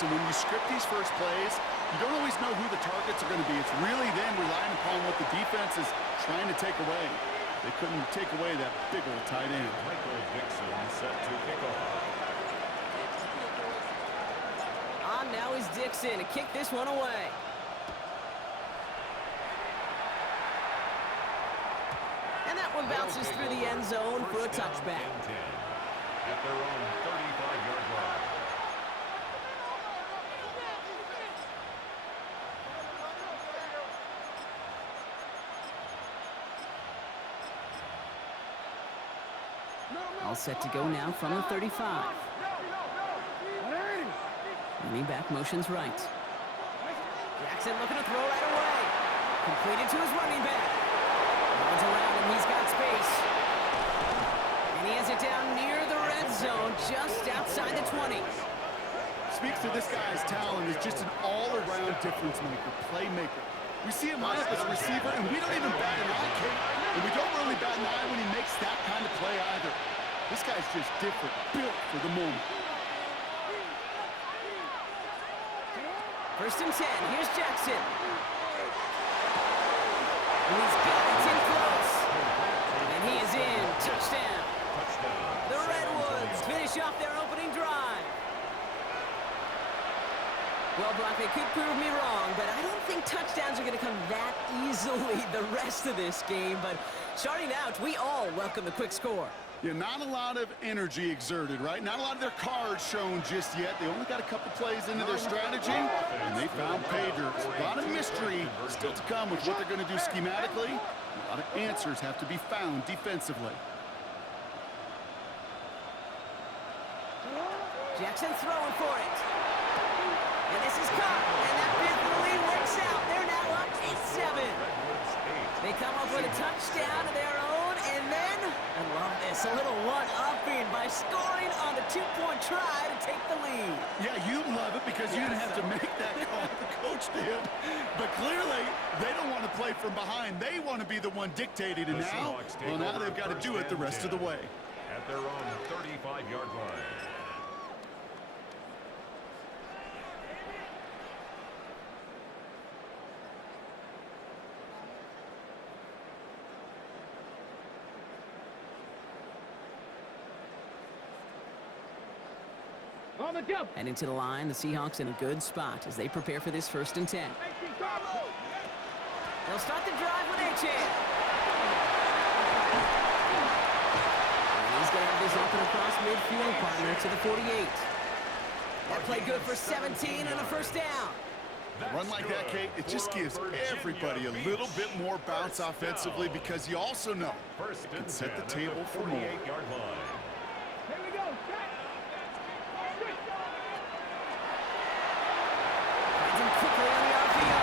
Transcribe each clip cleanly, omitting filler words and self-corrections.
listen, when you script these first plays, you don't always know who the targets are going to be. It's really them relying upon what the defense is trying to take away. They couldn't take away that big old tight end. Michael Dixon set to kick off. On now is Dixon to kick this one away. And that one bounces through the end zone for a touchback. At their own 35-yard line. All set to go now from the 35. Running back motions right. Jackson looking to throw right away. Completed to his running back. Runs around and he's got space. And he has it down near the red zone, just outside the 20. Speaks to this guy's talent as just an all-around difference maker, playmaker. We see him line up as a receiver, and we don't even bat an eye, Kate. And we don't really bat an eye when he makes that kind of play either. This guy's just different, built for the moment. First and 10, here's Jackson. And he's got it in close. And he is in. Touchdown. The Redwoods finish off their opening drive. Well, Brock, they could prove me wrong, but I don't think touchdowns are going to come that easily the rest of this game. But starting out, we all welcome the quick score. Yeah, not a lot of energy exerted, right? Not a lot of their cards shown just yet. They only got a couple plays into their strategy, and they found pay dirt. A lot of mystery still to come with what they're going to do schematically. A lot of answers have to be found defensively. Jackson throwing for it. And this is caught, and that big lead works out. They're now up 8-7. They come up with a touchdown of their own, and then, I love this, a little one-upping by scoring on the two-point try to take the lead. Yeah, you love it because you didn't have to make that call. The coach did. But clearly, they don't want to play from behind. They want to be the one dictating, and now, well, now they've got to do it the rest of the way. At their own 35-yard line. And into the line, the Seahawks in a good spot as they prepare for this first and 10. They'll start the drive with Achane. And he's going to have this open across midfield, partner to the 48. That play good for 17 and a first down. A run like that, Kate, it just gives everybody a little bit more bounce offensively because you also know it can set the table for more. Quickly on the RPO.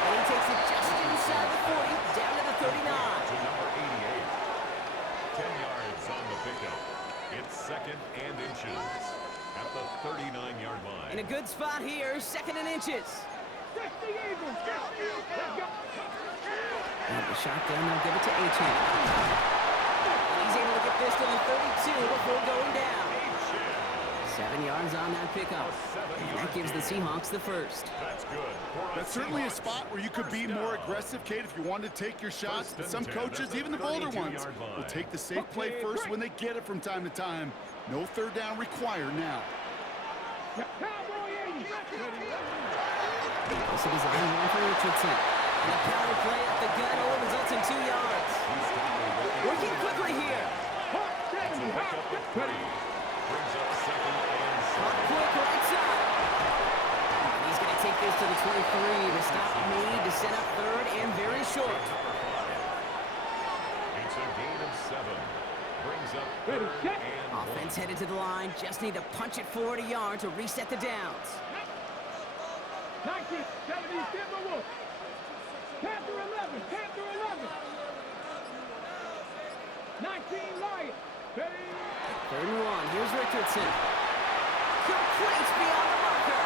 And he takes it just inside the 40, down to the 39. To number 88. 10 yards on the pickup. It's second and inches at the 39-yard line. In a good spot here, second and inches. And the shotgun, they'll give it to Achane. And he's able to get this to the 32 before going down. 7 yards on that pickup. And that gives the Seahawks the first. That's good. That's certainly a spot where you could be more aggressive, Kate, if you wanted to take your shots. But some coaches, even the bolder ones, will take the safe play first when they get it from time to time. No third down required now. This is a design one for Richardson. And a power play up the gut only results in 2 yards. Working quickly here. Brings up second and seven. Quick right side. And he's going to take this to the 23. The stop made to set up third and very short. It's a gain of 7. Brings up third and Offense headed to the line. Just need to punch it forward a yard to reset the downs. 1970 Timberwolves. Panther 11. Panther 11. 19 Lions. 3rd and 1. Here's Richardson. Complete beyond the marker.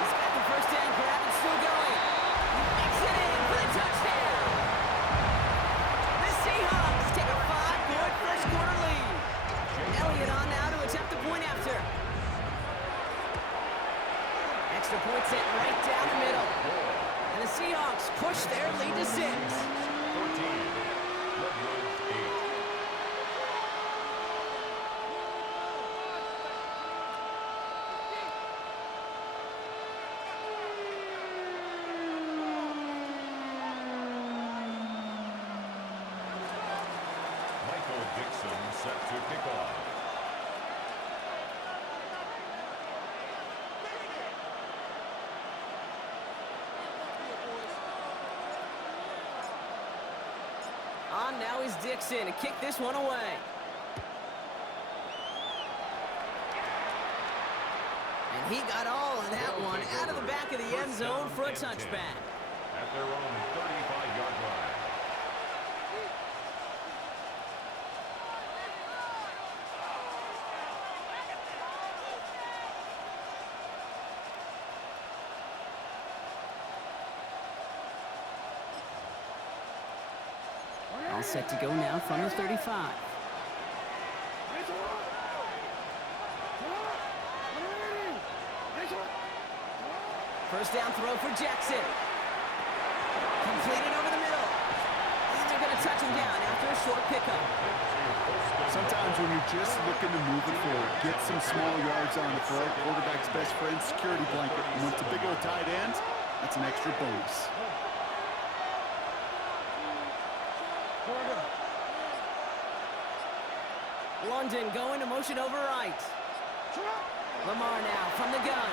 He's got the first down grab and still going. He makes it in for the touchdown. The Seahawks take a 5-point first quarter lead. Elliott on now to attempt the point after. Extra point sent right down the middle. And the Seahawks push their lead to 6. 14. Redwoods 8. Michael Dixon set to kick off. On now is Dixon to kick this one away. And he got all of that one out of the back of the end zone for a touchback. At their own 35-yard line. All set to go now from the 35. First down throw for Jackson. Completed over the middle. And they're going to touch him down after a short pickup. Sometimes when you're just looking to move it forward, get some small yards on the throw, quarterback's best friend, security blanket. And when it's a big old tight end, that's an extra bonus. London going to motion over right. Lamar now from the gun.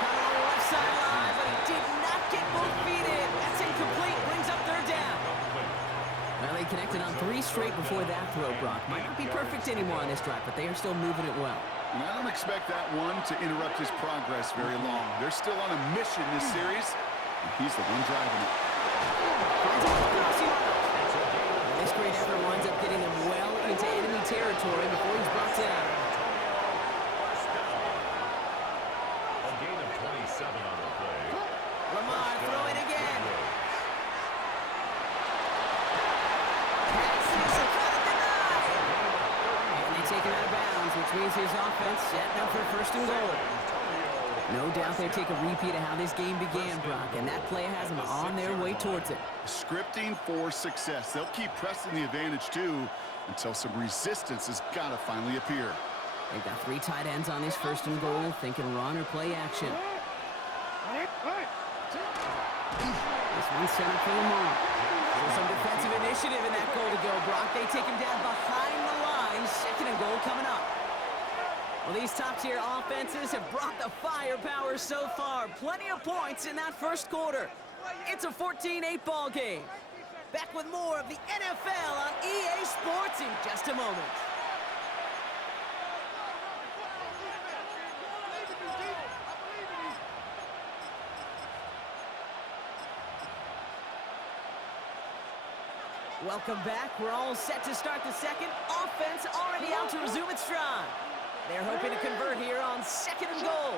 Coming on the left sideline, but he did not get both feet in. That's incomplete. Brings up third down. Well, they connected on 3 straight before that throw, Brock. Might not be perfect anymore on this drive, but they are still moving it well. And I don't expect that one to interrupt his progress very long. They're still on a mission this series, and he's the one driving it. This great effort winds up getting them well into enemy territory before he's brought down. A gain of 27 on the play. Lamar throwing again. Pass is caught at the 9. And they take him out of bounds, which means his offense setting up for first and goal. No doubt they take a repeat of how this game began, Brock, and that play has them on their way towards it. Scripting for success. They'll keep pressing the advantage, too, until some resistance has got to finally appear. They've got 3 tight ends on this first and goal, thinking run or play action. This one's sent up for Lamar. Some defensive initiative in that goal to go, Brock. They take him down behind the line. Second and goal coming up. Well, these top-tier offenses have brought the firepower so far. Plenty of points in that first quarter. It's a 14-8 ball game. Back with more of the NFL on EA Sports in just a moment. Welcome back. We're all set to start the second. Offense already out to resume its stride. They're hoping to convert here on second and goal.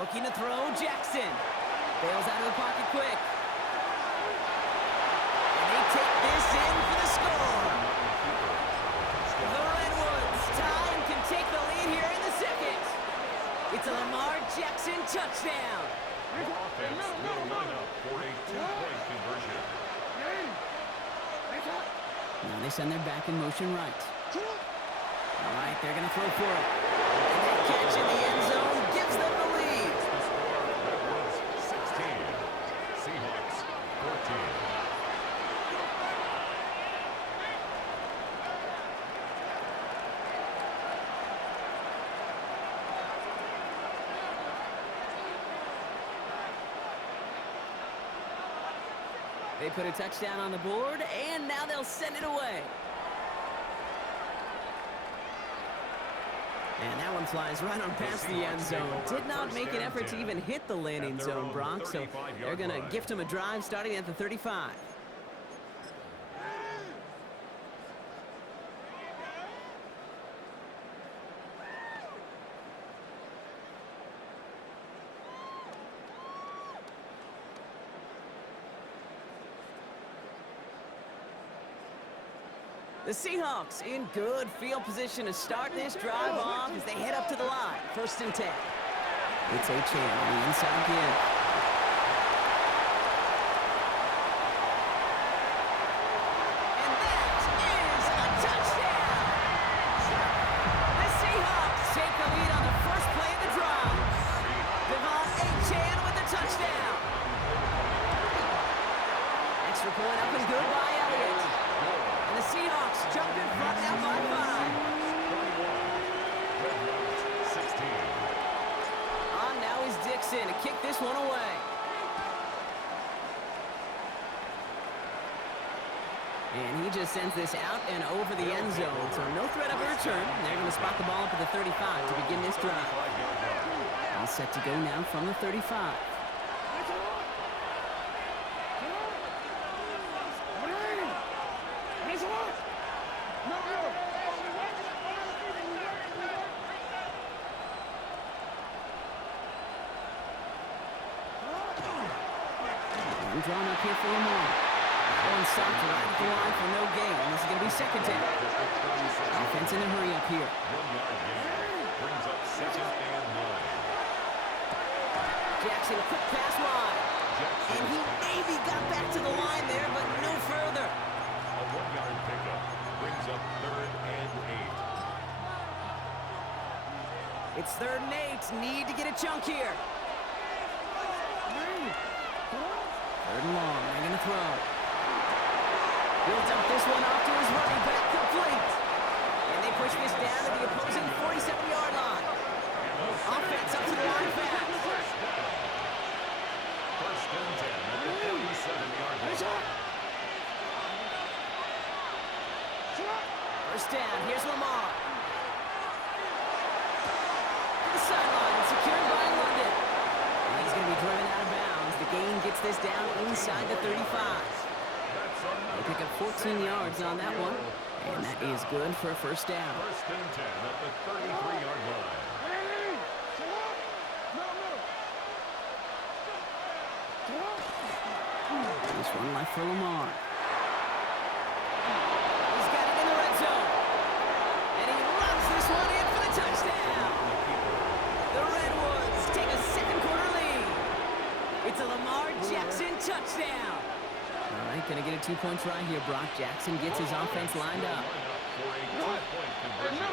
Looking to throw, Jackson. Bails out of the pocket quick. And they take this in for the score. The Redwoods tie and can take the lead here in the second. It's a Lamar Jackson touchdown. The offense will line up for a 2-point conversion. Now they send their back in motion right. All right, they're going to throw for it. And that catch in the end zone gives them the lead. The score, Redwoods 16, Seahawks 14. They put a touchdown on the board, and now they'll send it away. And that one flies right on past the end zone. Did not make an effort to even hit the landing zone, Brock, so they're going to gift him a drive starting at the 35. The Seahawks in good field position to start this drive off as they head up to the line. 1st and 10. It's Achane on the inside give. And that is a touchdown! The Seahawks take the lead on the first play of the drive. Achane with the touchdown. Extra point up and good by Elliott. And the Seahawks jump in front now by 5. 16. On now is Dixon to kick this one away. And he just sends this out and over the end zone. So no threat of a return. They're going to spot the ball up at the 35 to begin this drive. All set to go now from the 35. And drawn up here for Lamar. That one stopped right at the line for no gain. This is going to be 2nd down. Offense in a hurry up here. 1-yard gain. Brings up 2nd and 9. Jackson, a quick pass wide. And he maybe got back to the line there, but no further. A 1-yard pickup. Brings up 3rd and 8. It's 3rd and 8. Need to get a chunk here. 3rd and long. They're going to throw. He'll dump this one off to his running back, complete. And they push this down to the opposing 47-yard line. Offense up to the line fast. 1st and 10 at the 47-yard line. 1st down. Here's Lamar. To the sideline, secured by London. And he's going to be driven out of bounds. The gain gets this down inside the 35. They pick up 14 yards on that one. And that is good for a 1st down. 1st and 10 at the 33-yard line. This one left for Lamar. He's got it in the red zone. And he runs this one in for the touchdown. The Redwoods take a 2nd-quarter lead. It's a Lamar Jackson touchdown. All right, going to get a 2-point try here. Brock Jackson gets his offense lined up. For a 2-point conversion.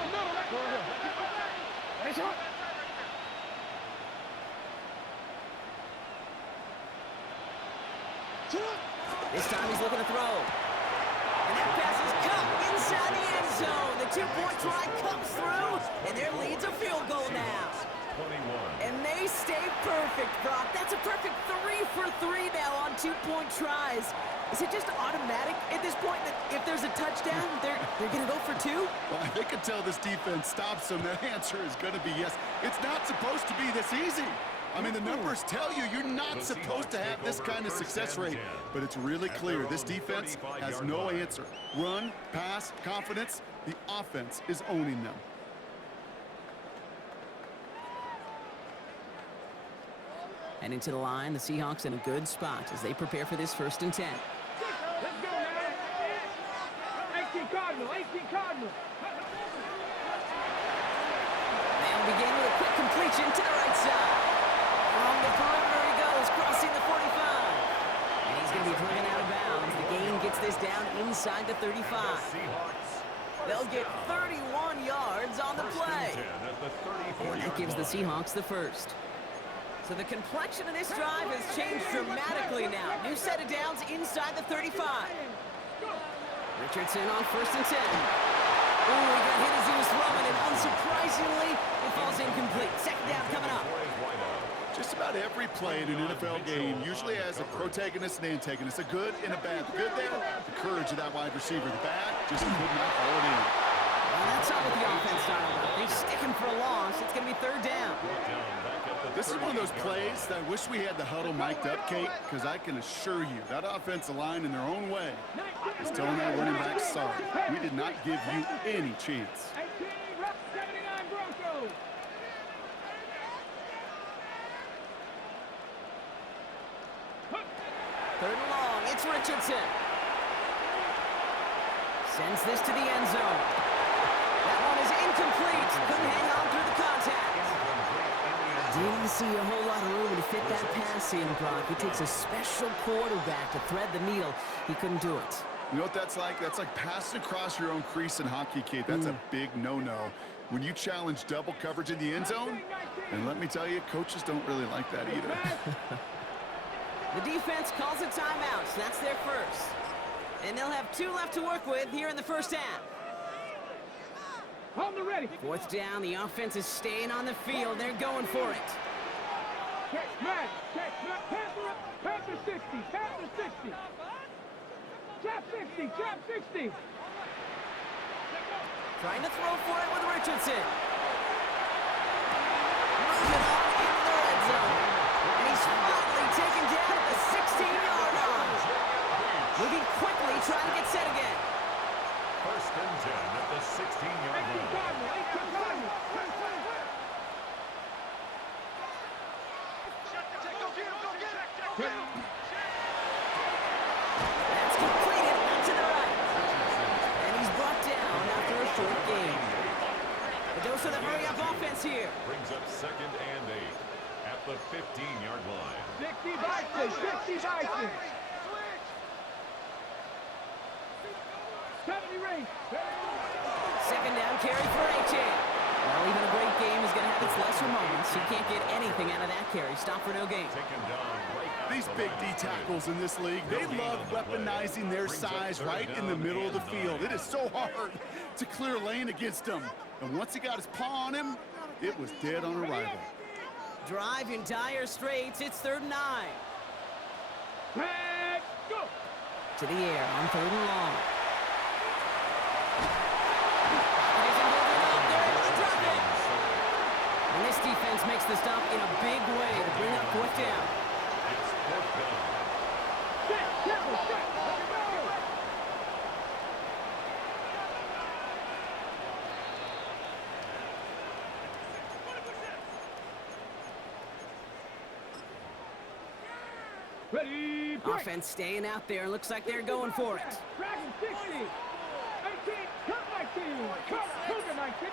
This time he's looking to throw. And that pass is caught inside the end zone. The 2-point try comes through, and their lead's a field goal now. 21. And they stay perfect, Brock. That's a perfect 3 for 3 now on 2-point tries. Is it just automatic at this point that if there's a touchdown, they're going to go for 2? Well, they can tell this defense stops them. The answer is going to be yes. It's not supposed to be this easy. I mean, the numbers tell you you're not supposed to have this kind of success rate. But it's really clear this defense has no answer. Run, pass, confidence. The offense is owning them. Heading to the line, the Seahawks in a good spot as they prepare for this 1st and 10. Let's go now. 18 Cardinal, 18 Cardinal. They'll begin with a quick completion to the right side. Along the perimeter he goes, crossing the 45. And he's going to be driven out of bounds. The gain gets this down inside the 35. They'll get 31 yards on the play. And that gives the Seahawks the 1st. So the complexion of this drive has changed dramatically now. New set of downs inside the 35. Richardson on 1st and 10. Ooh, he got hit as he was throwing, and unsurprisingly, it falls incomplete. 2nd down coming up. Just about every play in an NFL game usually has a protagonist and antagonist, a good and a bad. The good there, the courage of that wide receiver. The bad, just could not hold in. Well, that's not what the offense started with. They stick him for a loss. It's going to be 3rd down. This is one of those plays that I wish we had the huddle mic'd up, Kate, because I can assure you that offensive line in their own way is telling that running back, sorry, we did not give you any chance. 18, 79 Broncos. Third and long, it's Richardson. Sends this to the end zone. That one is incomplete. Couldn't hang on through the contact. Didn't see a whole lot of room to fit that pass in, Brock. It takes a special quarterback to thread the needle. He couldn't do it. You know what that's like? That's like passing across your own crease in hockey, Kate. That's a big no-no. When you challenge double coverage in the end zone, and let me tell you, coaches don't really like that either. The defense calls a timeout, so that's their first. And they'll have 2 left to work with here in the first half. Hold the ready. Fourth down, the offense is staying on the field. They're going for it. Check, man. Check, man. Panther 60. Panther 60. Trap 60. Trap 60. Trying to throw for it with Richardson. Moving on into the red zone. And he's finally taken down at the 16-yard line. Moving quickly, trying to get set again. First and 10 at the 16-yard line. That's completed out to the right. And he's brought down after a short game. A dose of the hurry-up offense here. Brings up second and 8 at the 15-yard line. 60 Vikings. 60 Vikings. 70 range. Second down carry for A-Chain. Well, even a great game is going to have its lesser moments. He can't get anything out of that carry. Stop for no gain. Taken down right at These the big line D of tackles in this league, they love weaponizing their size right in the middle of the field. It is so hard to clear lane against them. And once he got his paw on him, it was dead on arrival. Drive in dire straits. It's 3rd and 9. Let's go. To the air on 3rd and long. And this defense makes the stop in a big way to bring up 4th down. It's 4th down. Set. Triple set. Let's go. Ready, break. Offense staying out there. Looks like they're going for it. Dragon 60. 18. Cut 19. Cut. Cougar 19.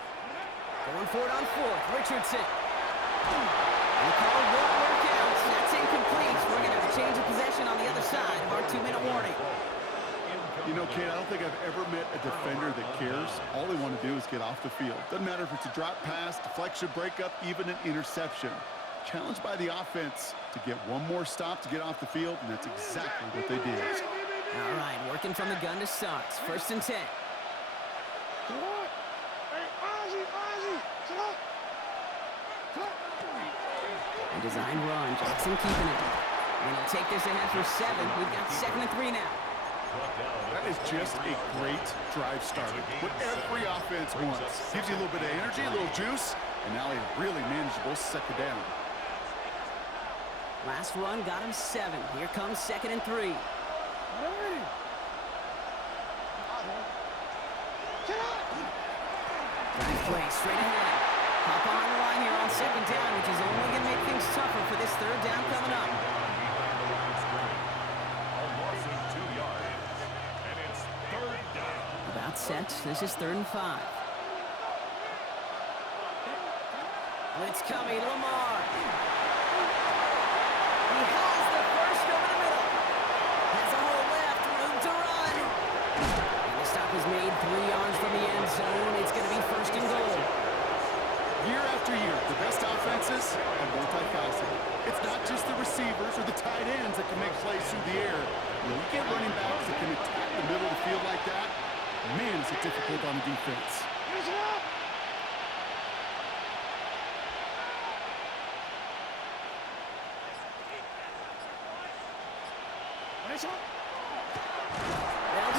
Going for it on 4th. Richardson. And the call won't work out. That's incomplete. We're going to have a change of possession on the other side of our 2-minute warning. You know, Kate, I don't think I've ever met a defender that cares. All they want to do is get off the field. Doesn't matter if it's a drop pass, deflection, breakup, even an interception. Challenged by the offense to get one more stop to get off the field, and that's exactly what they did. All right, working from the gun to start. 1st and 10. A design run. Jackson keeping it. And he'll take this ahead for 7. We've got 2nd and 3 now. That is just a great drive starter. What every offense wants. Gives you a little bit of energy, a little juice, and now a really manageable 2nd down. Last run got him 7. Here comes 2nd and 3. Drive play straight ahead. Hop on the line here on 2nd down, which is only going to make things tougher for this 3rd down coming up. About set. This is 3rd and 5. Blitz coming. Lamar. He has the first over the middle. Has a hole left. Room to run. And the stop is made 3 yards from the end zone. It's going to be 1st and goal. Year after year, the best offenses are multifaceted. It's not just the receivers or the tight ends that can make plays through the air. When you get running backs that can attack the middle of the field like that, man, is it difficult on the defense. They'll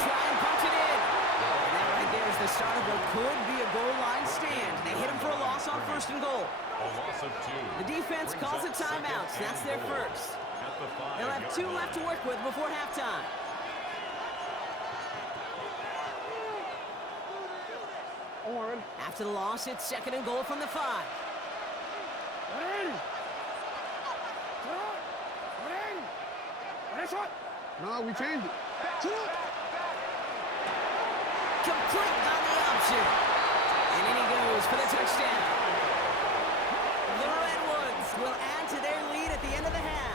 try and punch it in. And that right there is the start of what could be a goal line stand. They hit him for a loss on 1st and goal. A loss of 2. The defense calls a timeout, so that's their first. They'll have 2 left to work with before halftime. After the loss, it's 2nd and goal from the 5. No, we changed it. complete on the option. And in he goes for the touchdown. The Redwoods will add to their lead at the end of the half.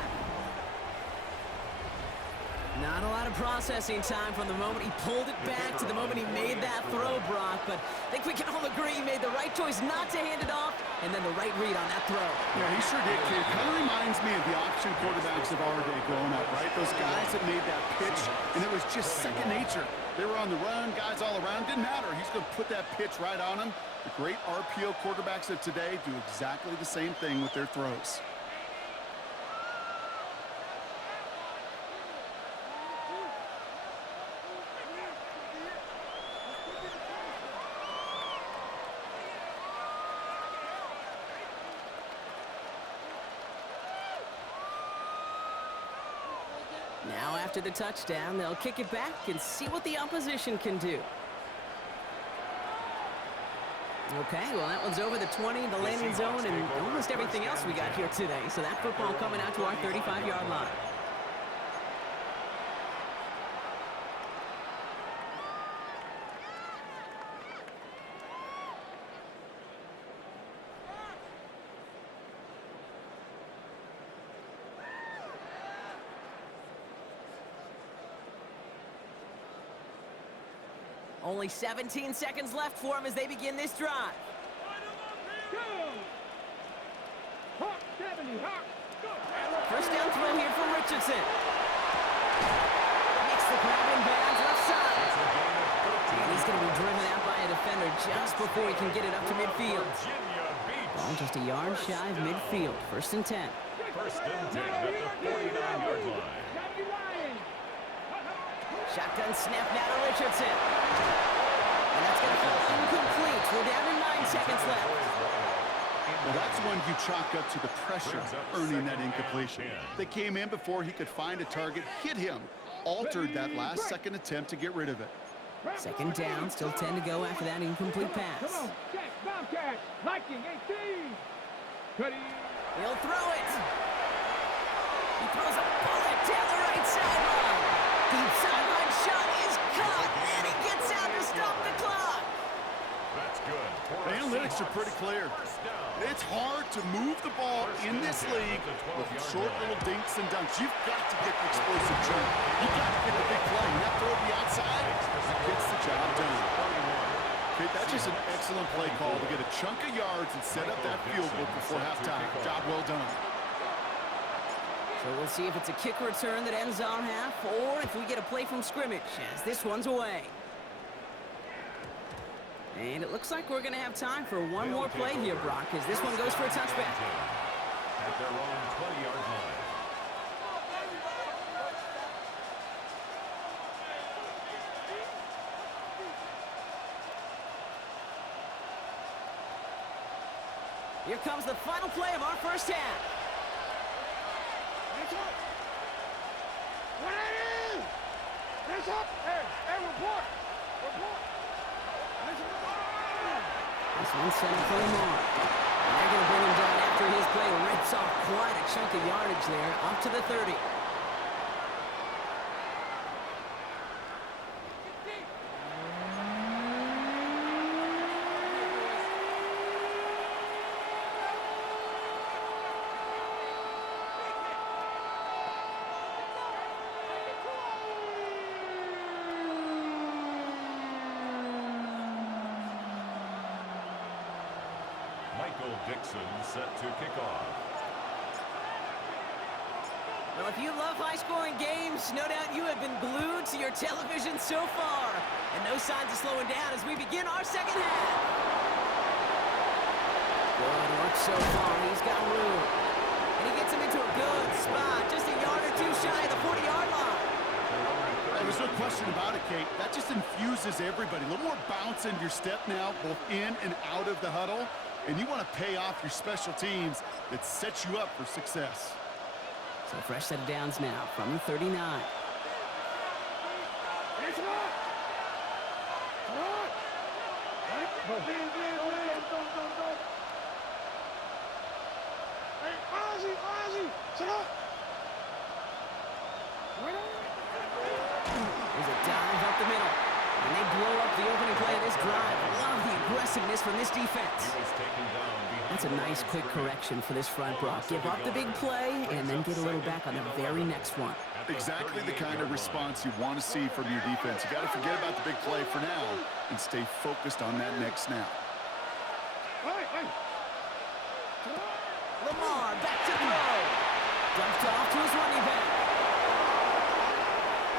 Not a lot of processing time from the moment he pulled it back to the moment he made that throw, Brock. But I think we can all agree he made the right choice not to hand it off, and then the right read on that throw. Yeah, he sure did, kid. Kind of reminds me of the option quarterbacks of our day growing up, right? Those guys that made that pitch, and it was just second nature. They were on the run, guys all around. Didn't matter. He's going to put that pitch right on him. The great RPO quarterbacks of today do exactly the same thing with their throws. Now after the touchdown, they'll kick it back and see what the opposition can do. Okay, well, that one's over the 20, the landing zone, and almost everything else we got here today. So that football coming out to our 35-yard line. Only 17 seconds left for him as they begin this drive. Go! Hawk 70, Hawk! Go! First down throw here from Richardson. Makes the grab in bounds left side. And he's going to be driven out by a defender just before he can get it up to midfield. Ball just a yard shy of midfield. First and 10. First and 10 at the 49-yard line. Shotgun snap now to Richardson. And that's going to fall incomplete. We're down to 9 seconds left. Well, that's one you chalk up to the pressure earning that incompletion. They came in before he could find a target, hit him, altered that last second attempt to get rid of it. Second down, still 10 to go after that incomplete pass. Come on, catch, bomb catch, Viking 18. Cuddy. He'll throw it. He throws a bullet down the right sideline. Deep sideline shot is caught, and he gets out to stop the clock. That's good. The analytics are pretty clear. It's hard to move the ball in this league with short little dinks and dunks. You've got to get the explosive jump. You've got to get the big play. And that throw to the outside, that gets the job done. Okay, that's just an excellent play call to get a chunk of yards and set up that field goal before halftime. Job well done. So we'll see if it's a kick return that ends our half, or if we get a play from scrimmage, as this one's away. And it looks like we're going to have time for one more play here, Brock, as this one goes for a touchback. At their own 20-yard line. Here comes the final play of our first half. Hands up! Hey, report! Report! This one's set up for Lamar. And they're going to bring him down after his play rips off quite a chunk of yardage there, up to the 30. Dixon set to kick off. Well, if you love high-scoring games, no doubt you have been glued to your television so far. And no signs of slowing down as we begin our second half. Good work so far. He's got room. And he gets him into a good spot, just a yard or two shy of the 40-yard line. There's no question about it, Kate. That just infuses everybody. A little more bounce into your step now, both in and out of the huddle. And you want to pay off your special teams that sets you up for success. So fresh set of downs now from the 39. There's a dive up the middle. And they blow up the opening play of this drive. Love the aggressiveness from this defense. He was taken down behind That's a nice quick correction for this front, Brock. Give up the big play and then get a little back on the very next one. Exactly the kind of response you want to see from your defense. You got to forget about the big play for now and stay focused on that next snap. Lamar back to throw. Dumped off to his running back.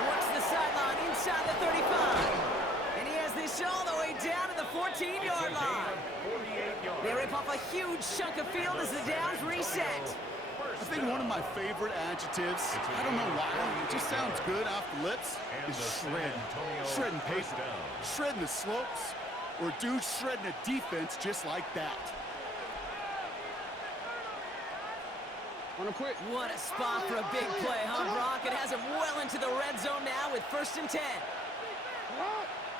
Works the sideline inside the 35. And he has this all the way down to the 14-yard line. They rip off a huge chunk of field as the downs reset. I think one of my favorite adjectives, I don't know why, it just sounds good off the lips, is shred. Shredding paper, shredding the slopes, or dude shredding a defense just like that. What a spot for a big play, huh, Brock? It has him well into the red zone now with 1st and 10.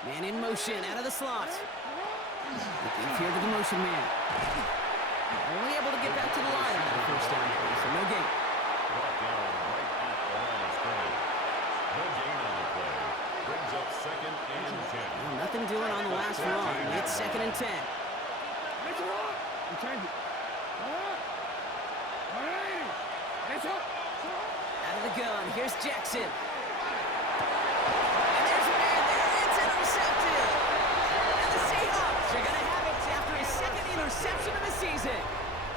Man in motion out of the slot. Looking here to the motion man. Only able to get back to the line on that 1st down, so no gain. Brought down right at the line of scrimmage. No gain on the play. Brings up 2nd and 10. Well, nothing doing on the last run. It's 2nd and 10. Out of the gun, here's Jackson. And there's a man there, it's intercepted. And the Seahawks are going to have it after his 2nd interception of the season.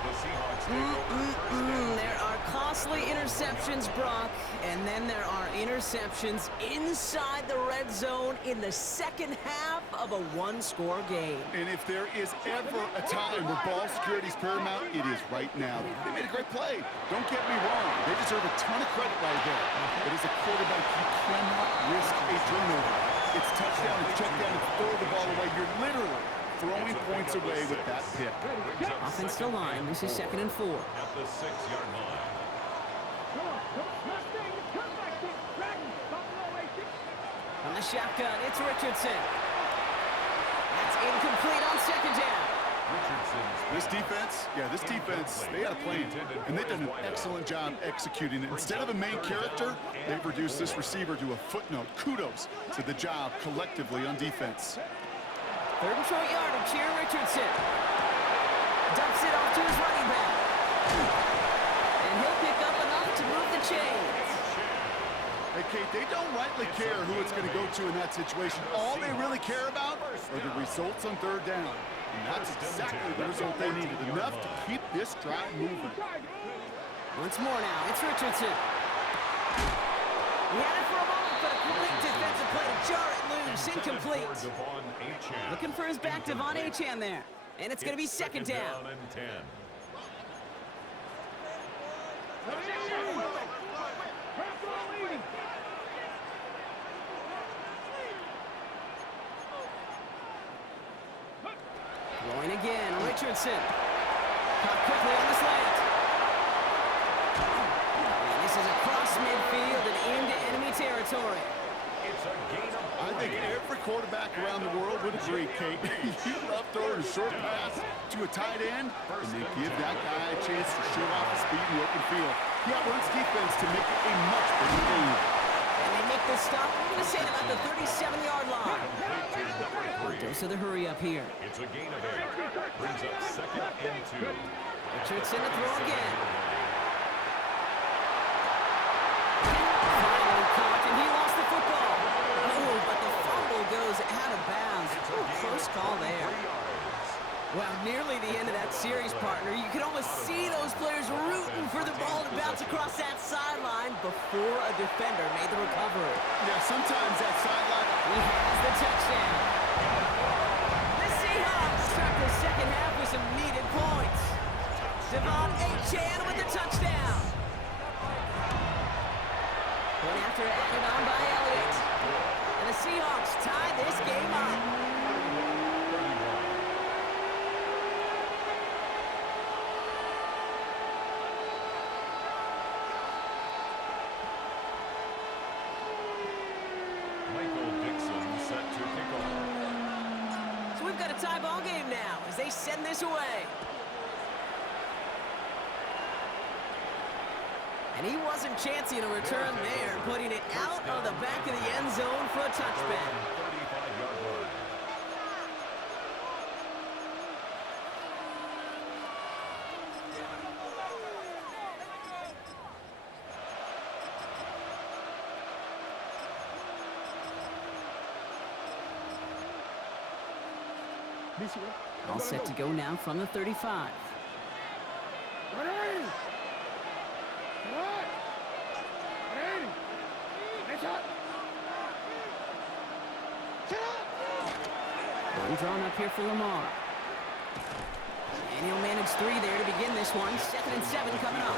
The Seahawks take over first down. There are costly interceptions, Brock, and then there are interceptions inside the red zone in the 2nd half of a one-score game. And if there is ever a time where ball security is paramount, it is right now. They made a great play. Don't get me wrong. They deserve a ton of credit right there. But as a quarterback, you cannot risk a turnover. It's touchdown, it's check down, it's throw the ball away. You're literally throwing points away with that pick. Offensive line, this is 2nd and 4. At the 6-yard line. On the shotgun, it's Richardson. That's incomplete on 2nd down. This defense, they had a plan, and they've done an excellent job executing it. Instead of a main character, they've reduced this receiver to a footnote. Kudos to the job collectively on defense. 3rd and short yardage here, Richardson. Dumps it off to his running back. And he'll pick up enough to move the chains. Hey, Kate, they don't rightly care who it's going to go to in that situation. All they really care about are the results on 3rd down. And that's exactly the result they needed, enough to keep this drive moving. Once more now, it's Richardson. He had it for a moment, but a complete defensive play to jar it loose. Incomplete. Looking for his back, Devon Achane there. And it's going to be 2nd down. And 10. Throwing again, Richardson. Caught quickly on the slant. And this is across midfield and into enemy territory. It's a gain of I think every quarterback around the world would agree, Kate. You love throwing a short pass to a tight end, and they give that guy a chance to show off his speed in the open field. He outruns defense to make it a much bigger game. And they make the stop, I'm going to say, about the 37-yard line. Dose of the hurry up here. It's a gain of 8. Brings up 2nd and 2. Richardson to throw again. Finally caught, and he lost the football. Oh, but the fumble goes out of bounds. Ooh, close call there. Well, nearly the end of that series, partner. You could almost see those players rooting for the ball to bounce across that sideline before a defender made the recovery. Yeah, sometimes that sideline... He has the touchdown. The Seahawks start the 2nd half with some needed points. Devon Achane with the touchdown. Going after it, added on by Elliott. And the Seahawks tie this game up. So we've got a tie ball game now as they send this away. And he wasn't chancing a return there, putting it out of the back of the end zone for a touchback. 35-yard line. All set to go now from the 35. One drawn up here for Lamar. And he'll manage 3 there to begin this one. 2nd and 7 coming up.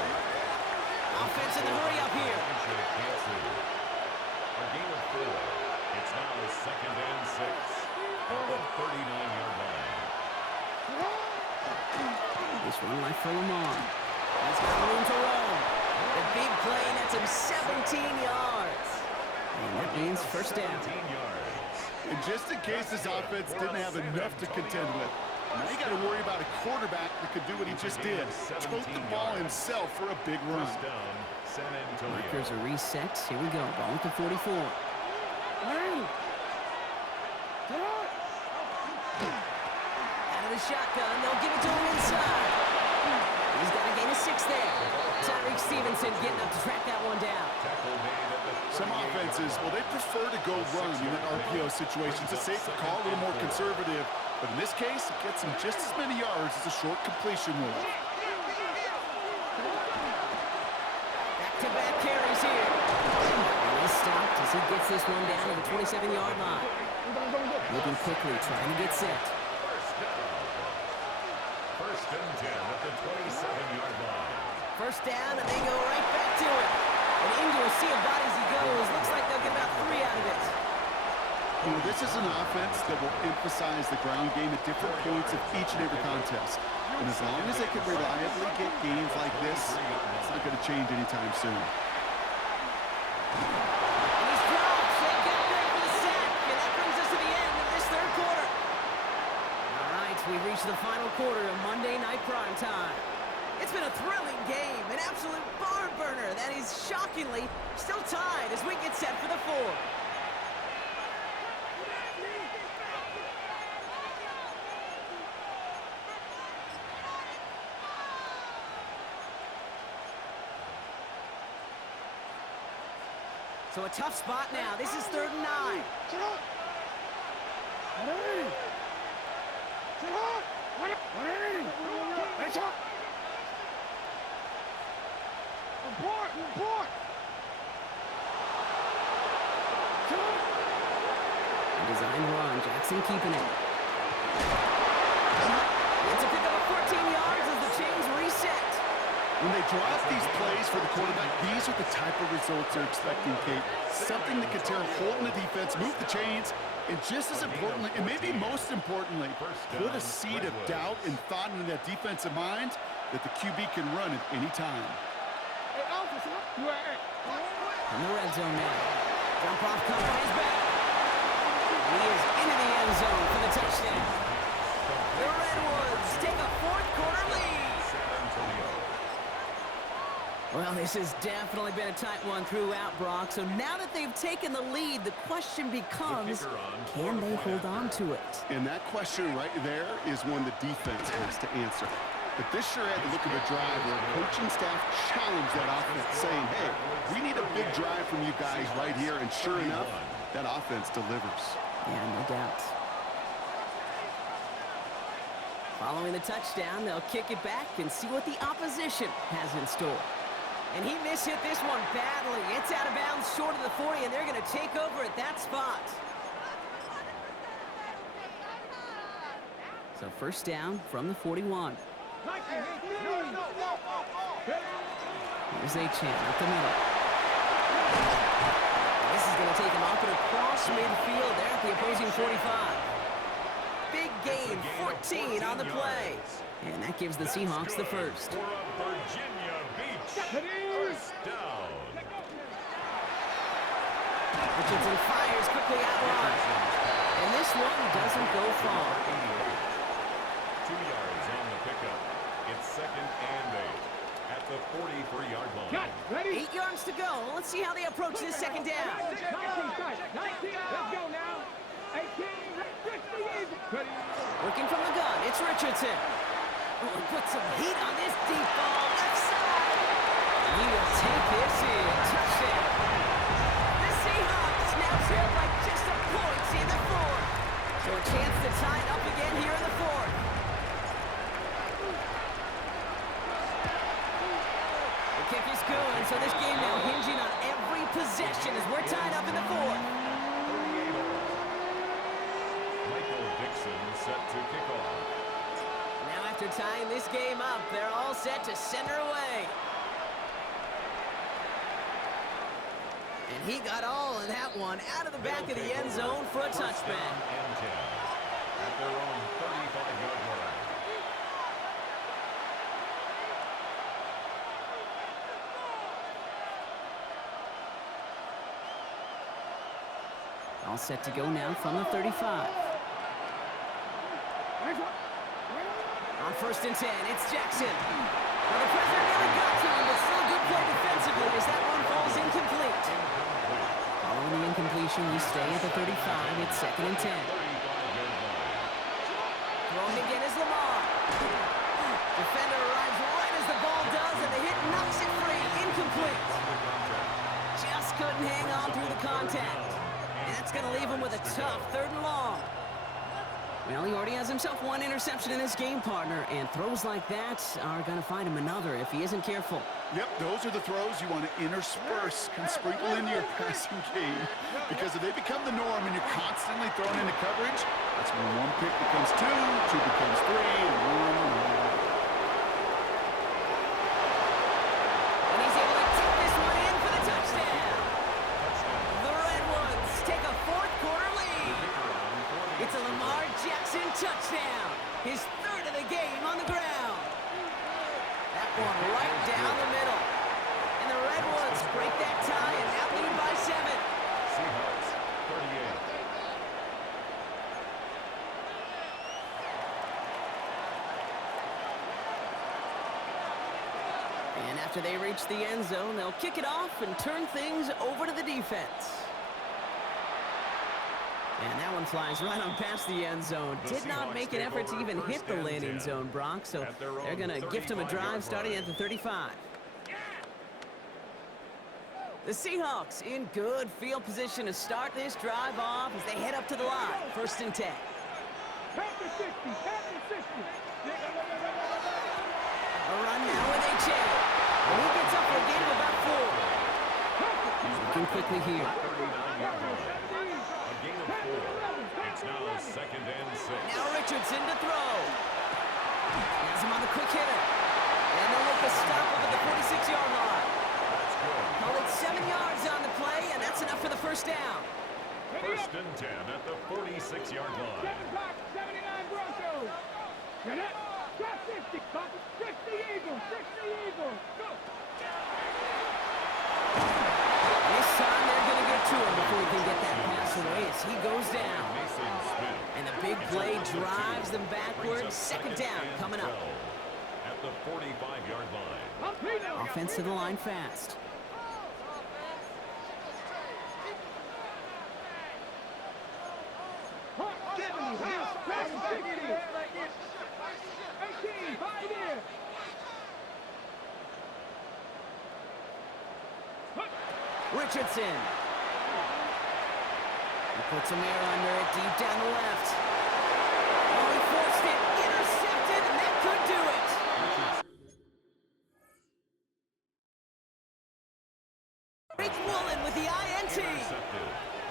Offense in the hurry up here. A gain of 4. It's now 2nd and 6 at the 39-yard line. This one left for Lamar. He's got room to roll. The big play nets him 17 yards. And that means first down. 17 yards. And just in case his offense didn't have enough to contend with, now you got to worry about a quarterback that could do what he just did. Tote the ball himself for a big run. First down, San Antonio. Markers are reset. Here we go. Ball at the 44. Out of the shotgun. They'll give it to him inside. He's got a gain of 6 there. Tyreek Stevenson getting up to track that one down. Tackle made at the Some offenses, well, they prefer to go run in an RPO situation. It's a safer call, a little more conservative. But in this case, it gets him just as many yards as a short completion move. Back-to-back carries here. And he's stopped as he gets this one down to the 27-yard line. Moving quickly, trying to get set. First and 10 at the 27-yard line. First down, and they go right back to it. And into a sea of bodies he goes. Looks like they'll get about 3 out of it. You know, this is an offense that will emphasize the ground game at different points of each and every contest. And as long as they can reliably get games like this, it's not going to change anytime soon. And he's dropped. They got there for the sack. And that brings us to the end of this 3rd quarter. All right, we've reached the final quarter of Monday Night Prime Time. It's been a thrilling game, an absolute barn burner that is shockingly still tied as we get set for the 4th. So a tough spot now. This is 3rd and 9. Design run. Jackson keeping it. It's a pickup of 14 yards as the chains reset. When they draw up these plays for the quarterback, these are the type of results they're expecting, Kate. Something that can tear a hole in the defense, move the chains, and just as importantly, and maybe most importantly, put a seed of doubt and thought into that defensive mind that the QB can run at any time. In the red zone now. Jump off cover is back. He is into the end zone for the touchdown. The Redwoods take a 4th quarter lead. Well, this has definitely been a tight one throughout, Brock. So now that they've taken the lead, the question becomes, can they hold on to it? And that question right there is one the defense has to answer. But this sure had the look of a drive where coaching staff challenged that offense, saying, hey, we need a big drive from you guys right here. And sure enough, that offense delivers. Yeah, no doubt. Following the touchdown, they'll kick it back and see what the opposition has in store. And he mishit this one badly. It's out of bounds short of the 40, and they're going to take over at that spot. So first down from the 41. Here's Achane up the middle. And this is going to take him up and across midfield there at the opposing 45. Big gain, 14 on the play. And that gives the Seahawks the first. Virginia Beach. First down. Richardson fires quickly out wide. And this one doesn't go far. 2 yards on the pickup. It's 2nd and 8 at the 43-yard line. 8 yards to go. Let's see how they approach this 2nd down. 19, let's go now. 18, Working from the gun, it's Richardson. Oh, put some heat on this deep ball, left side. And he will take this in. Touchdown. The Seahawks now trail by just a point in the 4th. So a chance to tie it up again here in the 4th. possession as we're tied up in the fourth. 38 all. Michael Dixon set to kick off. Now after tying this game up, they're all set to send her away. And he got all of that one out of the back of the end zone for a touchback. And 10 at their own 35-yard line. All set to go now from the 35. On 1st and 10, it's Jackson. Well, the pressure nearly got to him, but still good play defensively as that one falls incomplete. Following the incompletion, we stay at the 35. It's 2nd and 10. Throwing again is Lamar. Defender arrives right as the ball does, and the hit knocks it free. Incomplete. Just couldn't hang on through the contact. And that's going to leave him with a tough 3rd and long. Well, he already has himself one interception in this game, partner, and throws like that are going to find him another if he isn't careful. Yep, those are the throws you want to intersperse and sprinkle into your passing game, because if they become the norm and you're constantly thrown into coverage, that's when one pick becomes two becomes three, and one. And he's able to tip this one in for the touchdown. The Red Ones take a 4th quarter lead. It's a Lamar Jackson touchdown. His 3rd of the game on the ground. That one right down the middle. And the Red Ones break that tie and now lead by 7. Seahawks 38. And after they reach the end zone, they'll kick it off and turn things over to the defense. And that one flies right on past the end zone. Did not make an effort to even hit the landing zone, Brock, so they're going to gift him a drive starting at the 35. The Seahawks in good field position to start this drive off as they head up to the line. 1st and 10. Panther 60, Panther 60. A run now with H.A. And he gets up for a gain of about 4. He's looking quickly here. 39-yard line. A gain of 4. It's now 2nd and 6. Now Richardson to throw. Has him on the quick hitter. And they'll look to stop him at the 46-yard line. That's good. Call it 7 yards on the play, and that's enough for the 1st down. 1st and 10 at the 46-yard line. 79 Broncos. Get it. Drop 60. 60 Eagles. 60 Eagles. Go. This time they're going to get to him before he can get that pass away as he goes down. Mason Smith. And the big play drives them backwards. 2nd down coming up. At the 45-yard line. Offense to the line fast. Richardson. He puts some air under it deep down the left. Oh, he forced it. Intercepted, and that could do it. Rick Woolen with the INT.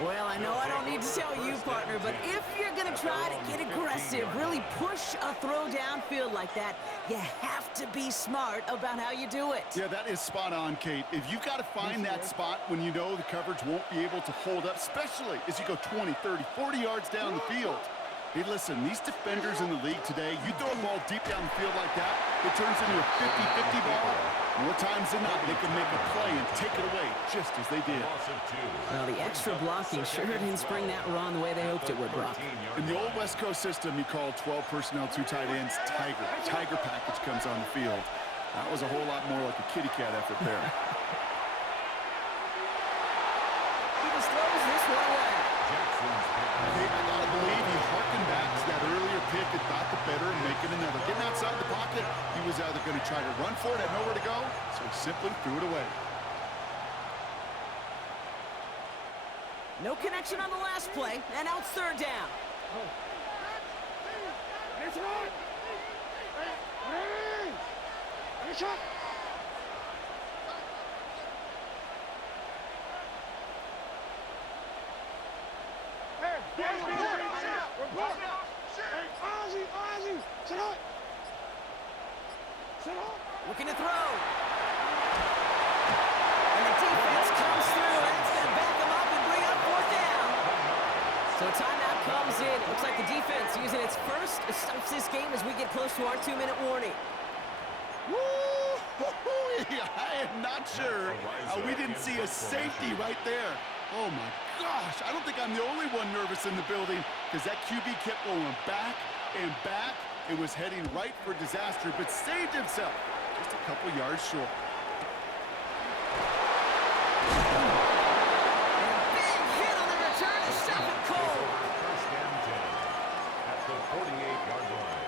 Well, I know I don't need to tell you, partner, but if you're going to try to get aggressive, really push a throw downfield like that, you have to be smart about how you do it. Yeah, that is spot on, Kate. If you've got to find that spot when you know the coverage won't be able to hold up, especially as you go 20, 30, 40 yards down the field. Hey, listen, these defenders in the league today, you throw a ball deep down the field like that, it turns into a 50-50 ball. More times than not, they can make a play and take it away, just as they did. Well, the extra blocking sure didn't spring that run the way they hoped it would, Brock. In the old West Coast system, you call 12 personnel, 2 tight ends, Tiger. Tiger package comes on the field. That was a whole lot more like a kitty cat effort there. He just throws this one away. Hey, I gotta believe he harkened back to that earlier pick and thought the better and making another. Getting outside the pocket, he was either going to try to run for it, had nowhere to go, so he simply threw it away. No connection on the last play, and now it's 3rd down. Looking to throw. And the defense comes through. That's going to back them up and bring up fourth down. So a timeout comes in. Looks like the defense using its first stops this game as we get close to our 2-minute warning. Woo! I am not sure how we didn't see a safety right there. Oh my gosh, I don't think I'm the only one nervous in the building because that QB kept going back and back. It was heading right for disaster, but saved himself just a couple yards short. Big hit on the return to stop it cold. First and 10 at the 48-yard line.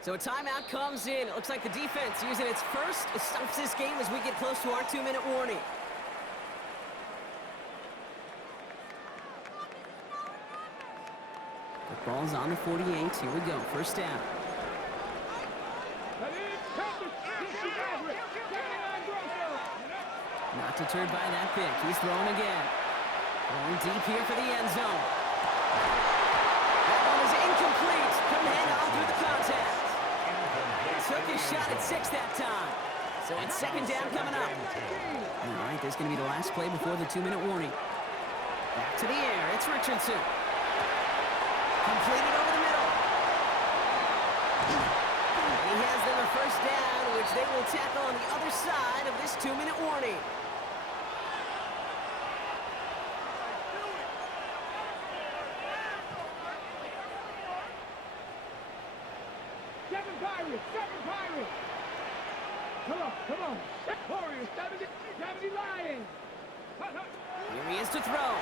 So a timeout comes in. It looks like the defense using its first stops this game as we get close to our 2-minute warning. The ball's on the 48. Here we go. First down. Not deterred by that pick. He's throwing again. Going deep here for the end zone. That one is incomplete. Couldn't hang on through the contact. Took his shot at 6 that time. So it's second down coming up. All right, there's going to be the last play before the 2-minute warning. Back to the air. It's Richardson. Completed over the middle. And he has them a first down, which they will tackle on the other side of this 2-minute warning. Seven Pirates! Come on! Warriors, 70 Lions! Here he is to throw.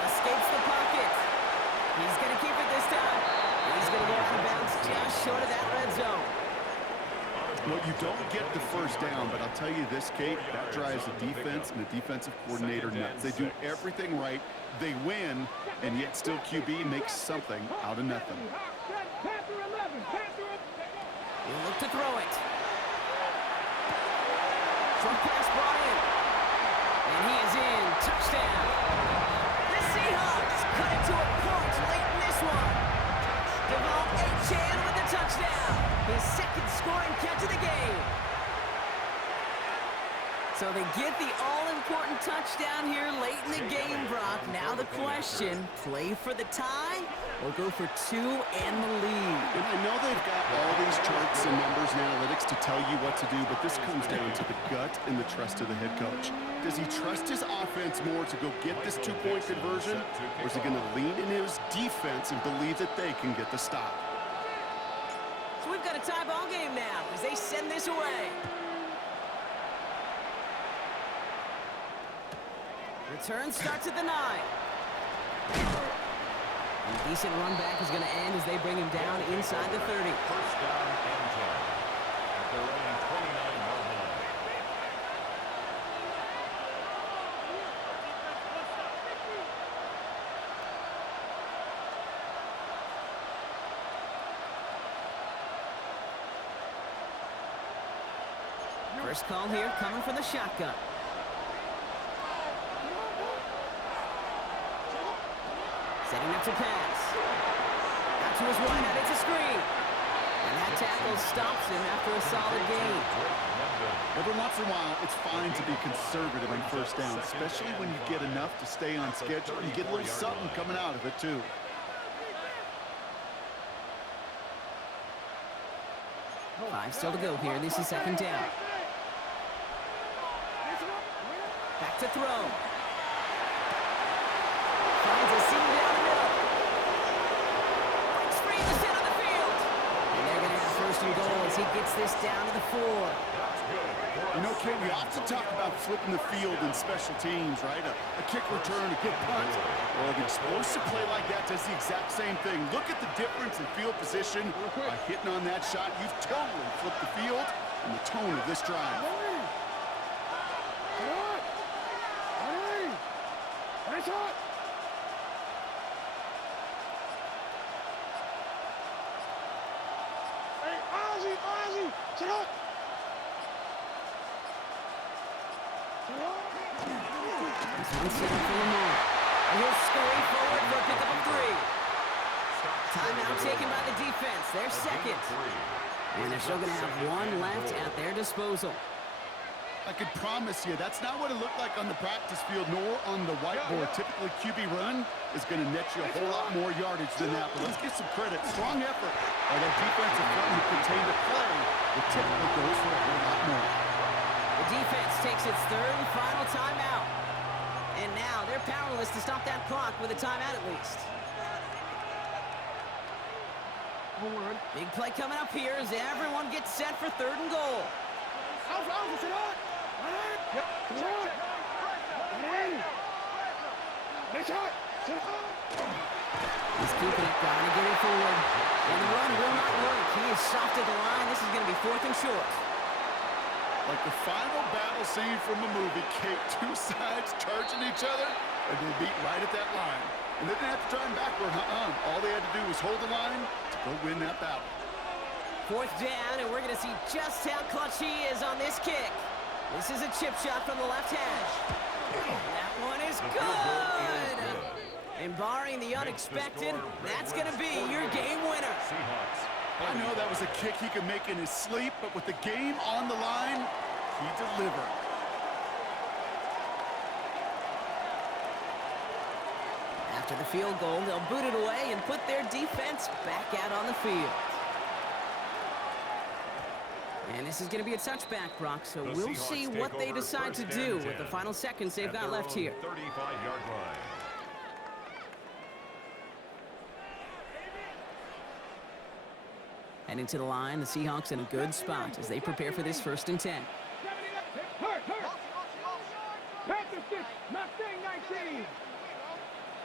Escapes the pocket. He's going to keep it this time. He's going to go out of bounds just short of that red zone. Well, you don't get the first down, but I'll tell you this, Kate, that drives the defense and the defensive coordinator nuts. They do everything right. They win, and yet still QB makes something out of nothing. He'll look to throw it. Short pass brought in. And he is in. Touchdown. The Seahawks cut it to a point late in this one. Devon Achane with the touchdown. His second scoring catch of the game. So they get the all-important touchdown here late in the game, Brock. Now the question, play for the tie or go for 2 and the lead? And I know they've got all these charts and numbers and analytics to tell you what to do, but this comes down to the gut and the trust of the head coach. Does he trust his offense more to go get this 2-point conversion, or is he going to lean in his defense and believe that they can get the stop? So we've got a tie ball game now as they send this away. Return starts at the 9. And a decent run back is going to end as they bring him down inside the 30. First down and 10 at their own 29-yard line. First call here coming from the shotgun. Setting up to pass. Out to his right, out it's a screen. And that tackle stops him after a solid gain. Every once in a while, it's fine to be conservative on first down, especially when you get enough to stay on schedule. You get a little something coming out of it, too. Five still to go here. This is second down. Back to throw. Finds a seam down the middle. Breaks free in the center of the field. And they're going to have first and goal as he gets this down to the 4. You know, Kate, we often talk about flipping the field in special teams, right? A kick return, a good punt. Well, an explosive play like that does the exact same thing. Look at the difference in field position. By hitting on that shot, you've totally flipped the field and the tone of this drive. This one's set up for Lamar. And he'll scurry forward for a pickup of 3. Timeout taken by the defense. Their second. And they're still going to have one left at their disposal. I could promise you, that's not what it looked like on the practice field nor on the whiteboard. Typically, QB run is going to net you a whole lot more yardage than that. But let's give some credit. Strong effort by that defensive front who contained the play. It typically goes for a whole lot more. The defense takes its third and final timeout. And now they're powerless to stop that clock with a timeout at least. Big play coming up here as everyone gets set for 3rd and goal. He's keeping it, trying to get it forward. And the run will not work. He is soft at the line. This is going to be 4th and short. Like the final battle scene from a movie, Kate, 2 sides charging each other, and they beat right at that line. And they didn't have to try him backward, All they had to do was hold the line to go win that battle. 4th down, and we're going to see just how clutch he is on this kick. This is a chip shot from the left hash. That one is good. And barring the unexpected, that's going to be your game winner. I know that was a kick he could make in his sleep, but with the game on the line, he delivered. After the field goal, they'll boot it away and put their defense back out on the field. And this is going to be a touchback, Brock, so we'll see what they decide to do with the final seconds they've got left here. 35-yard line. Heading to the line, the Seahawks in a good spot as they prepare for this 1st and 10. Panther 6, Mustang 19.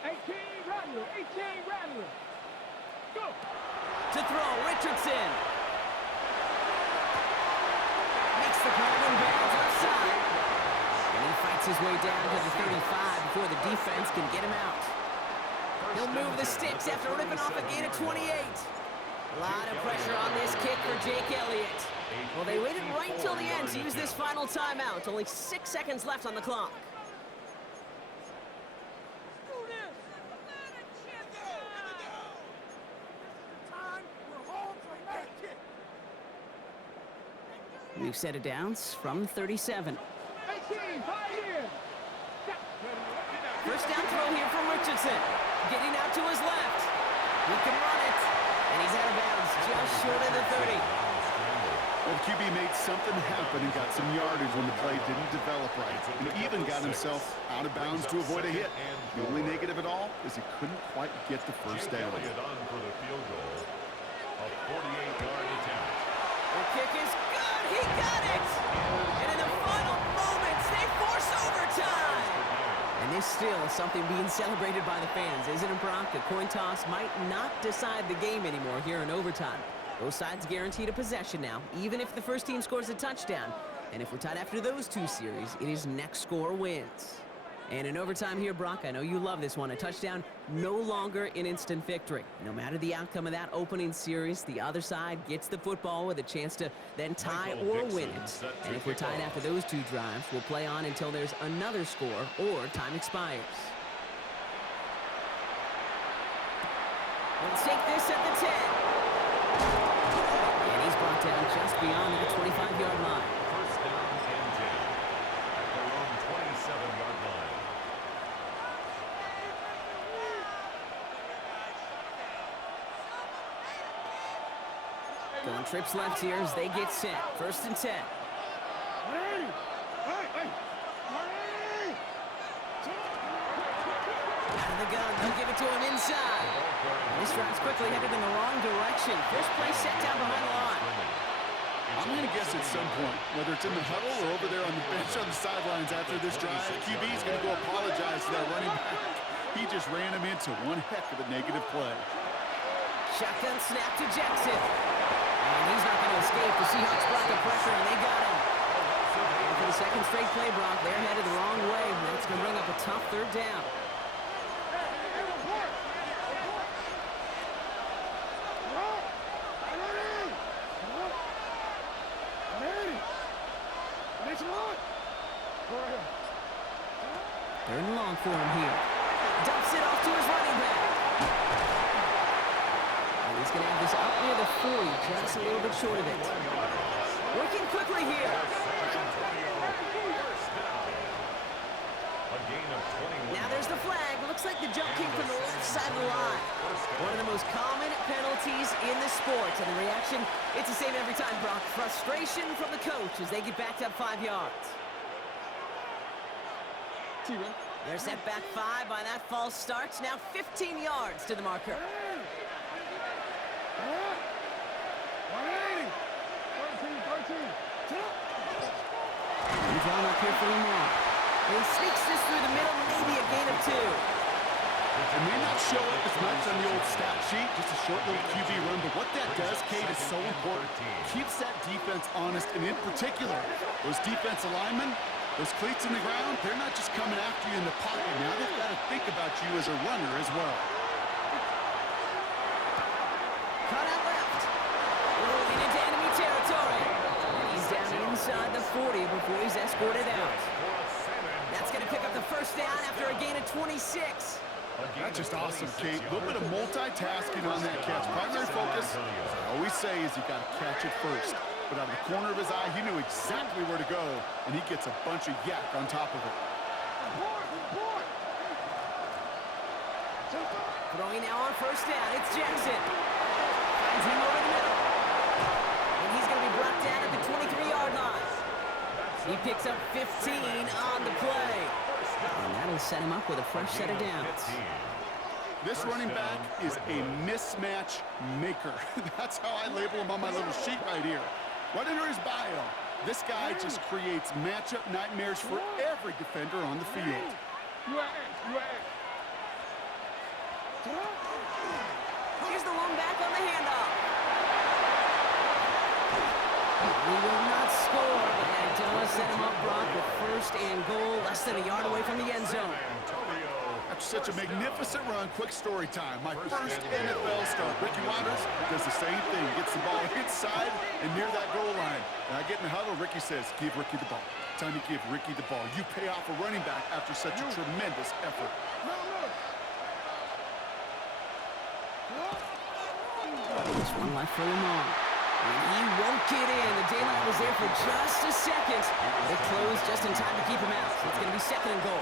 18, Rattler. 18, Rattler. Go. To throw, Richardson. Makes the grab and bounds outside. And he fights his way down to the 35 before the defense can get him out. He'll move the sticks after ripping off a gain of 28. A lot of pressure on this kick for Jake Elliott. Well, they waited right till the end to use this final timeout. Only 6 seconds left on the clock. We've set it down from 37. 18, 5 years. First down throw here from Richardson. Getting out to his left. He can run it. And he's out of bounds just short of the 30. Well, the QB made something happen and got some yardage when the play didn't develop right. And even got himself out of bounds to avoid a hit. The only negative at all is he couldn't quite get the first down. Elliott on for the field goal. A 48-yard attempt. The kick is good. He got it. And in the final moments, they force overtime. And this still is something being celebrated by the fans, isn't it, Brock? A coin toss might not decide the game anymore here in overtime. Both sides guaranteed a possession now, even if the first team scores a touchdown. And if we're tied after those 2 series, it is next score wins. And in overtime here, Brock, I know you love this one. A touchdown, no longer an instant victory. No matter the outcome of that opening series, the other side gets the football with a chance to then tie or win it. And if we're tied after those 2 drives, we'll play on until there's another score or time expires. We'll take this at the 10. And he's brought down just beyond the 25-yard line. First down and 10 at their own 27-yard line. Going trips left here as they get set. First and 10. Out of the gun, they'll give it to him inside. And this drive's quickly headed in the wrong direction. First play set down behind the line. I'm going to guess at some point, whether it's in the huddle or over there on the bench on the sidelines after this drive, QB's going to go apologize to that running back. He just ran him into one heck of a negative play. Shotgun snap to Jackson. And he's not going to escape. The Seahawks brought the pressure, and they got him. And for the second straight play, Brock, they're headed the wrong way. That's going to bring up a tough 3rd down. for him here. Dumps it off to his running back. And he's going to have this up near the 40, just a little bit short of it. Working quickly here. Now there's the flag. Looks like the jump came from the left side of the line. One of the most common penalties in the sport. And the reaction, it's the same every time, Brock. Frustration from the coach as they get backed up 5 yards. They're set back 5 by that false start. Now 15 yards to the marker. 13. He's drawn up here for Lamar. And he sneaks this through the middle, maybe a gain of 2. It may not show up as much on the old stat sheet, just a short little QB run, but what that does, Kate, is so important. Keeps that defense honest, and in particular, those defensive linemen, those cleats in the ground, they're not just coming after you in the pocket. Now they've got to think about you as a runner as well. Cut out left. Rolling into enemy territory. And he's down inside the 40 before he's escorted out. That's going to pick up the first down after a gain of 26. That's just awesome, Kate. A little bit of multitasking on that catch. Primary focus, as I always say, is you got to catch it first. But out of the corner of his eye, he knew exactly where to go, and he gets a bunch of yak on top of it. Throwing now on first down, it's Jackson. Finds him over the middle. And he's going to be brought down at the 23-yard line. He picks up 15 on the play. And that'll set him up with a fresh set of downs. This running back is a mismatch maker. That's how I label him on my little sheet right here. Right under his bio, this guy just creates matchup nightmares for every defender on the field. Here's the lone back on the handoff. He will not score, but that does set him up, Brock, with first and goal, less than a yard away from the end zone. After such a magnificent run, quick story time. My first NFL start. Ricky Waters does the same thing. Gets the ball inside and near that goal line. And I get in the huddle, Ricky says, give Ricky the ball. Time to give Ricky the ball. You pay off a running back after such a tremendous effort. There's one left for Lamar. And he won't get in. The daylight was there for just a second. But it closed just in time to keep him out. So it's going to be second and goal.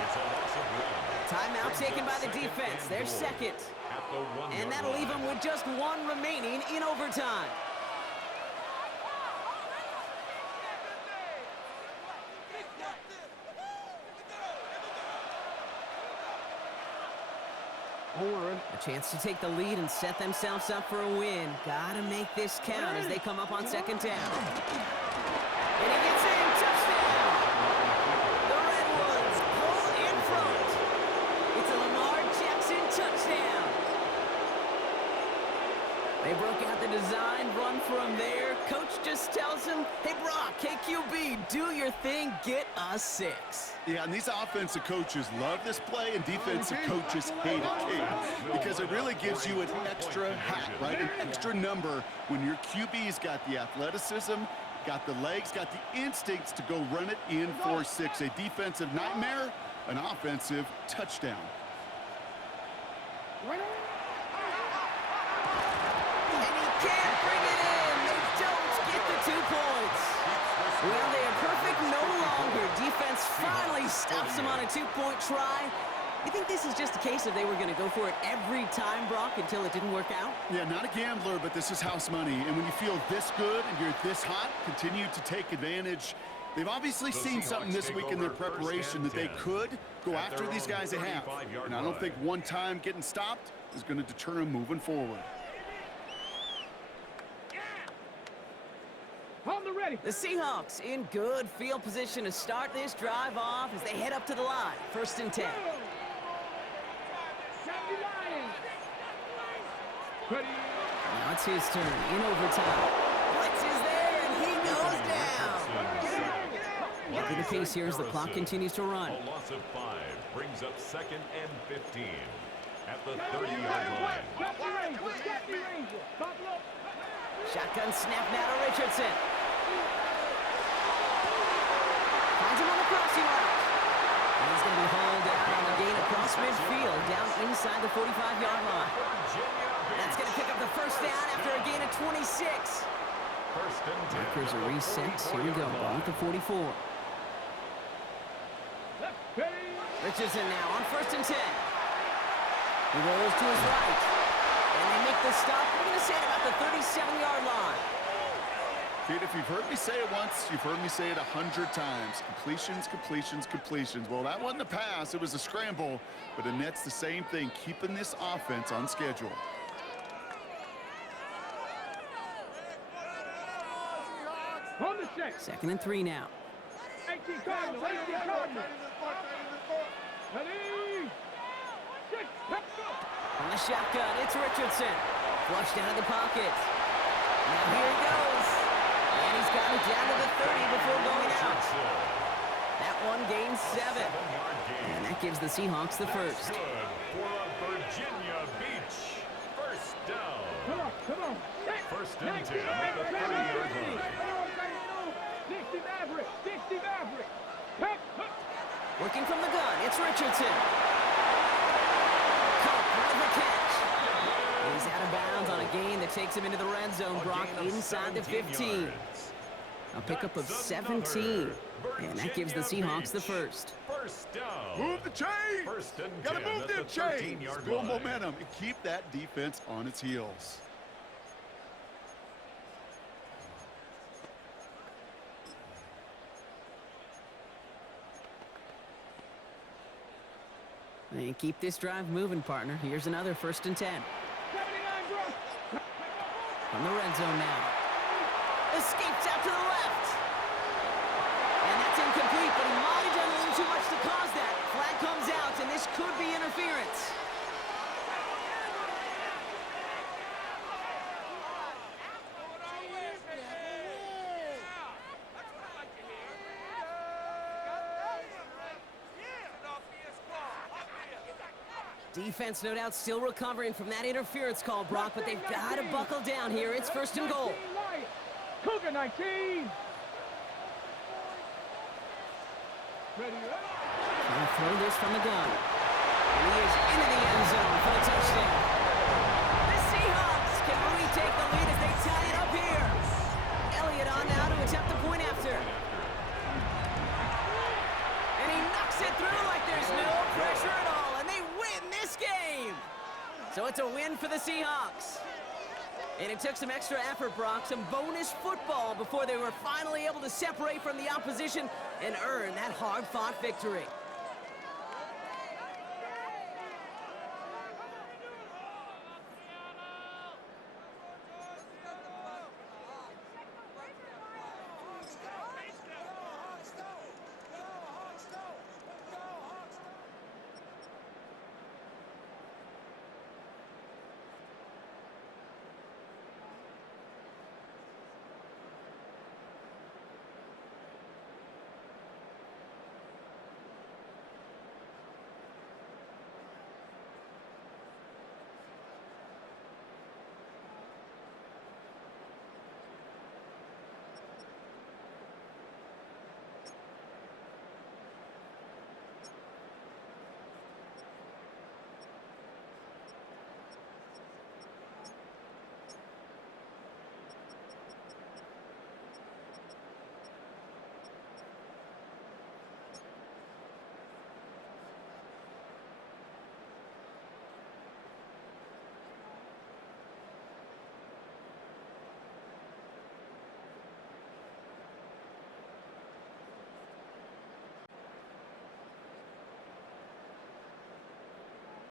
Timeout taken by the defense. They're second. And that'll leave him with just 1 remaining in overtime. A chance to take the lead and set themselves up for a win. Gotta make this count as they come up on second down. And he gets in. Touchdown! The Redwoods pull in front. It's a Lamar Jackson touchdown. They broke out the design run from there. Coach just tells him, hey, Brock, KQB, do your thing, get us 6. Yeah, and these offensive coaches love this play, and defensive coaches hate it, Kate, because it really gives you an extra hat, right? An extra number when your QB's got the athleticism, got the legs, got the instincts to go run it in for 6. A defensive nightmare, an offensive touchdown. Can't bring it in. They don't get the 2 points. Well, they are perfect no longer. Defense finally stops them on a 2-point try. You think this is just a case of they were going to go for it every time, Brock, until it didn't work out? Yeah, not a gambler, but this is house money. And when you feel this good and you're this hot, continue to take advantage. They've obviously seen something this week in their preparation that they could go after these guys they have. And I don't think one time getting stopped is going to deter them moving forward. The Seahawks in good field position to start this drive off as they head up to the line. 1st and 10. Now it's his turn in overtime. Blitz is there, and he goes down. Likely the case here as the clock continues to run. A loss of 5 brings up 2nd and 15 at the 30-yard line. Shotgun snap now to Richardson. Finds him on the crossing route. And he's going to be hauled out on the gain across midfield, down inside the 45-yard line. That's going to pick up the first down after a gain of 26. First and 10. Markers are reset. Here we go. Ball at the 44. Richardson now on first and 10. He rolls to his right. And they make the stop. We're going to say it about the 37-yard line. Pete, if you've heard me say it once, you've heard me say it 100 times. Completions, completions, completions. Well, that wasn't a pass. It was a scramble. But Annette's the same thing, keeping this offense on schedule. On the check. 2nd and 3 now. 18 Cardinal. 18 Cardinal. Ready. 6. On the shotgun, it's Richardson. Flushed out of the pocket. Now here he goes. And he's got it down to the 30 before going out. That one gains 7. And that gives the Seahawks the first. Good for a Virginia Beach. First down. Come on, come on. First and 10 at the 30-yard line. 60 Maverick. 60 Maverick. Working from the gun, it's Richardson. Cup with the catch. He's out of bounds on a gain that takes him into the red zone, Brock, inside the 15. A pickup of 17. And that gives the Seahawks the first. First down. Move the chains! First and Gotta 10 move at them the chains! 13-yard Build line. momentum and keep that defense on its heels. And keep this drive moving, partner. Here's another 1st and 10. 79, bro. From the red zone now. Escapes out to the left. And that's incomplete, but he might have done a little too much to cause that. Flag comes out, and this could be interference. Defense, no doubt, still recovering from that interference call, Brock, but they've got to buckle down here. It's 1st and goal. Cougar 19. Ready up. Trying to throw this from the gun. And he is into the end zone for the touchdown. The Seahawks can retake the lead as they tie it up here. Elliott on now to attempt the point after. And he knocks it through like there's no pressure at all. And they win this game. So it's a win for the Seahawks. And it took some extra effort, Brock, some bonus football before they were finally able to separate from the opposition and earn that hard-fought victory.